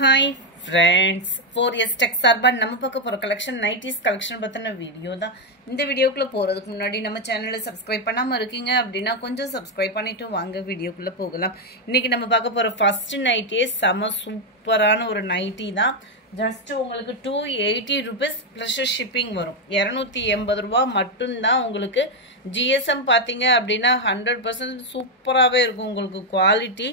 Hi friends, 4S Tech சார்பா நம்ம பார்க்க போற கலெக்ஷன் 90s கலெக்ஷன் பத்தின வீடியோ தான். இந்த வீடியோக்குள்ள போறதுக்கு முன்னாடி நம்ம சேனலை சப்ஸ்கிரைப் பண்ணாம இருக்கீங்க அப்படினா கொஞ்சம் சப்ஸ்கிரைப் பண்ணிட்டு வாங்க வீடியோக்குள்ள போகலாம். இன்னைக்கு நம்ம பார்க்க போற ஃபர்ஸ்ட் நைட்டி செம சூப்பரான ஒரு நைட்டி தான். ஜஸ்ட் உங்களுக்கு 280 rupees plus shipping வரும். 280 ரூபாய் மட்டும் தான் உங்களுக்கு. GSM பாத்தீங்க அப்படினா 100% சூப்பராவே இருக்கும் உங்களுக்கு குவாலிட்டி.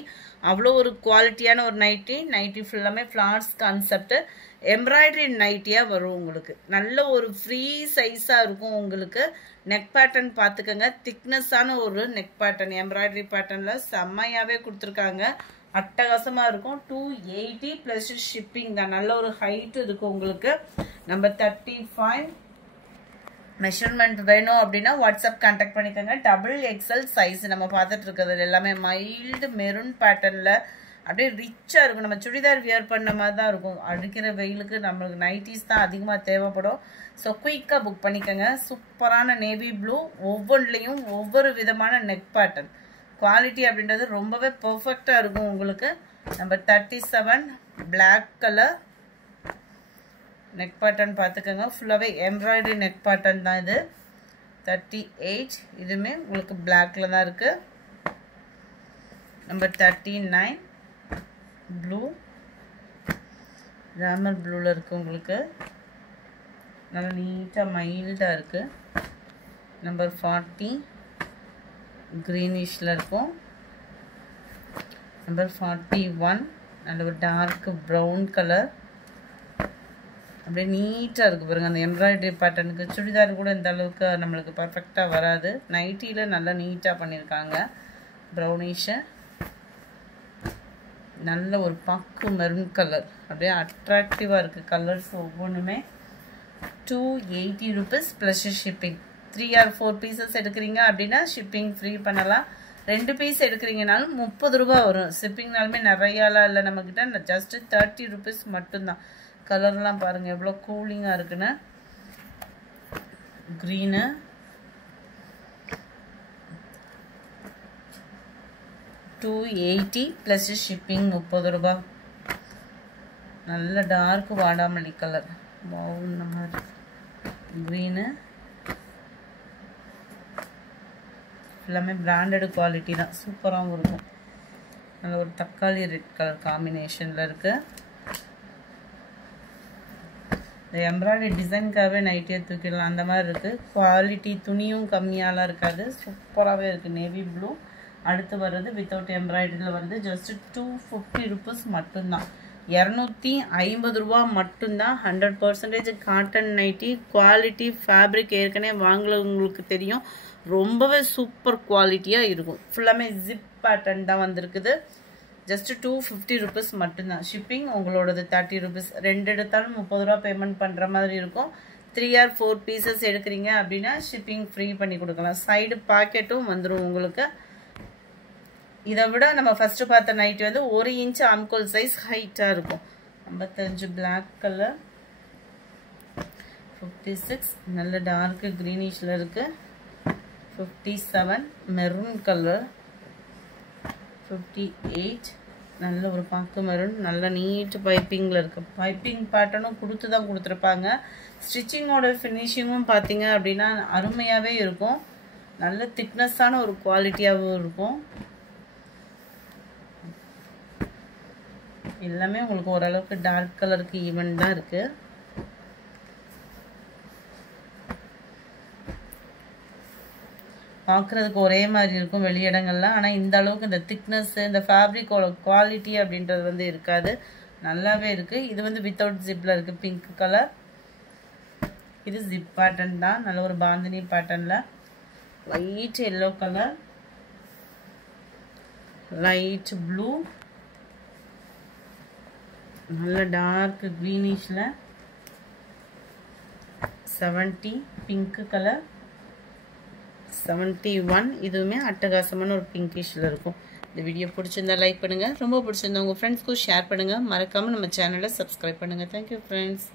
அவ்வளோ ஒரு குவாலிட்டியான ஒரு நைட்டி ஃபுல்லாமே ஃப்ளார்ஸ் கான்செப்ட் எம்ப்ராய்டரி நைட்டியா வரும் உங்களுக்கு. நல்ல ஒரு ஃப்ரீ சைஸா இருக்கும் உங்களுக்கு. நெக் பேட்டர்ன் பார்த்துக்கங்க, திக்னஸான ஒரு நெக் பேட்டர்ன் எம்ப்ராய்டரி பேட்டர்ன்ல செம்மையாவே கொடுத்துருக்காங்க. அட்டகாசமா இருக்கும். 280 plus shipping தான். நல்ல ஒரு ஹைட் இருக்கும் உங்களுக்கு. நம்பர் 35 மெஷர்மெண்ட் வேணும் அப்படின்னா வாட்ஸ்அப் கான்டாக்ட் பண்ணிக்கோங்க. XXL சைஸ் நம்ம பார்த்துட்டு இருக்கிறது எல்லாமே மைல்டு மெரூன் பேட்டர்ன்ல அப்படியே ரிச்சா இருக்கும். நம்ம சுடிதார் வியர் பண்ண மாதிரி தான் இருக்கும். அடிக்கிற வெயிலுக்கு நம்மளுக்கு நைட்டிஸ் தான் அதிகமாக தேவைப்படும். ஸோ குயிக்காக புக் பண்ணிக்கோங்க. சூப்பரான நேவி ப்ளூ, ஒவ்வொன்றிலையும் ஒவ்வொரு விதமான நெக் பேட்டர்ன் குவாலிட்டி அப்படின்றது ரொம்பவே பெர்ஃபெக்டாக இருக்கும் உங்களுக்கு. Number 37 black colour neck pattern பார்த்துக்கோங்க. ஃபுல்லாகவே எம்ப்ராய்டரி நெக் பேட்டர்ன் தான் இது. 38 இதுவுமே உங்களுக்கு பிளாக்ல தான் இருக்கு. நம்பர் 39 ப்ளூ, ராமர் ப்ளூவில் இருக்கு உங்களுக்கு. நல்லா நீட்டாக மைல்டாக இருக்கு. நம்பர் 40 கிரீனிஷில் இருக்கும். நம்பர் 41 நல்ல ஒரு டார்க் ப்ரௌன் கலர், அப்படியே நீட்டாக இருக்குது பாருங்கள். அந்த எம்ப்ராய்டரி பேட்டர்னுக்கு சுடிதார் கூட இந்த அளவுக்கு நம்மளுக்கு பர்ஃபெக்டாக வராது. நைட்டியில் நல்லா நீட்டாக பண்ணியிருக்காங்க. ப்ரௌனிஷு நல்ல ஒரு பக்கு மெரூன் கலர், அப்படியே அட்ராக்டிவாக இருக்குது கலர்ஸ் ஒவ்வொன்றுமே. 280 rupees plus shipping. 3 or 4 pieces எடுக்கிறீங்க அப்படின்னா ஷிப்பிங் ஃப்ரீ பண்ணலாம். 2 பீஸ் எடுக்கிறீங்கனாலும் 30 ரூபா வரும். ஷிப்பிங்னாலுமே நிறையாலாம் இல்லை நம்மக்கிட்ட. ஜஸ்ட் 30 rupees மட்டும்தான். கலர்லாம் பாருங்கள் எவ்வளோ கூலிங்காக இருக்குன்னு. க்ரீனு, $280 ப்ளஸ் ஷிப்பிங் 30 ரூபா. நல்ல டார்க் வாடாமல்லி கலர், இந்த மாதிரி க்ரீனு. எல்லாமே பிராண்டட் குவாலிட்டி தான், சூப்பராகவும் இருக்கும். நல்ல ஒரு தக்காளி ரெட் கலர் காம்பினேஷனில் இருக்குது. இந்த எம்ப்ராய்டரி டிசைனுக்காகவே நைட்டியை தூக்கிடலாம் அந்த மாதிரி இருக்குது. குவாலிட்டி துணியும் கம்மியாலாம் இருக்காது, சூப்பராகவே இருக்குது. Navy blue. அடுத்து வர்றது வித்தவுட் எம்ப்ராய்டரியில் வருது. ஜஸ்ட் 250 rupees மட்டும்தான். 250 ரூபா மட்டும்தான். 100% காட்டன் நைட்டி. குவாலிட்டி ஃபேப்ரிக் ஏற்கனவே வாங்கலவங்களுக்கு தெரியும், ரொம்பவே சூப்பர் குவாலிட்டியாக இருக்கும். ஃபுல்லாமே ஜிப் பேட்டர்ன் தான் வந்திருக்குது. ஜஸ்ட் 250 rupees மட்டும்தான். ஷிப்பிங் உங்களோடது 30 rupees. 2 எடுத்தாலும் 30 ரூபா பேமெண்ட் பண்ணுற மாதிரி இருக்கும். 3 or 4 பீசஸ் எடுக்கிறீங்க அப்படின்னா ஷிப்பிங் ஃப்ரீ பண்ணி கொடுக்கலாம். சைடு பாக்கெட்டும் வந்துடும் உங்களுக்கு. இதை விட நம்ம ஃபர்ஸ்ட் பார்த்த நைட்டி வந்து 1 inch ஆம்கோல் சைஸ் ஹைட்டாக இருக்கும். 55 பிளாக் கலர். 56 நல்ல டார்க் க்ரீனிஷில் இருக்குது. 57 மெரூன் கலர். 58 நல்ல ஒரு பாக்கு மெரூன், நல்ல நீட் பைப்பிங்கில் இருக்குது. பைப்பிங் பேட்டர்னும் கொடுத்து தான் கொடுத்துருப்பாங்க. ஸ்டிச்சிங்கோட ஃபினிஷிங்கும் பார்த்தீங்க அப்படின்னா அருமையாகவே இருக்கும். நல்ல திக்னஸான ஒரு குவாலிட்டியாகவும் இருக்கும். எல்லாமே உங்களுக்கு ஓரளவுக்கு டார்க் கலருக்கு ஈவன் தான் இருக்கு. பார்க்குறதுக்கு ஒரே மாதிரி இருக்கும் வெளி இடங்கள்லாம். ஆனால் இந்த அளவுக்கு இந்த திக்னஸ், இந்த ஃபேப்ரிக்கோட குவாலிட்டி அப்படின்றது வந்து இருக்காது. நல்லாவே இருக்குது. இது வந்து வித்தவுட் ஜிப்பில் இருக்குது. Pink colour. இது ஜிப் பேட்டர்ன் தான். நல்ல ஒரு பாந்தினி பேட்டர்னில். Light yellow colour, light blue, நல்ல டார்க் க்ரீனிஷில். 70 pink colour. 71 இதுவுமே அட்டகாசமான ஒரு பிங்கிஷில் இருக்கும். இந்த வீடியோ பிடிச்சிருந்தா லைக் பண்ணுங்கள். ரொம்ப பிடிச்சிருந்தா உங்கள் ஃப்ரெண்ட்ஸ்க்கும் ஷேர் பண்ணுங்கள். மறக்காமல் நம்ம சேனலை சப்ஸ்கிரைப் பண்ணுங்கள். Thank you friends.